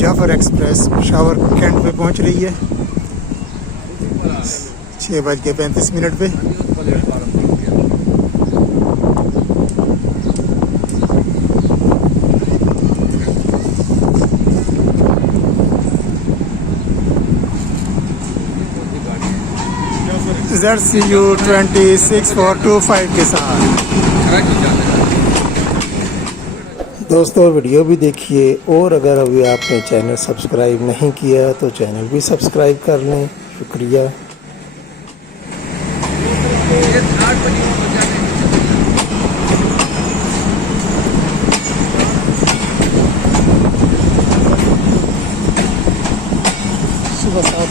Jafar express Peshawar cantt पे पहुंच रही है 6:35 पे। ZCU 26425 के साथ। दोस्तों वीडियो भी देखिए, और अगर अभी आपने चैनल सब्सक्राइब नहीं किया तो चैनल भी सब्सक्राइब कर लें। शुक्रिया। सुबह 7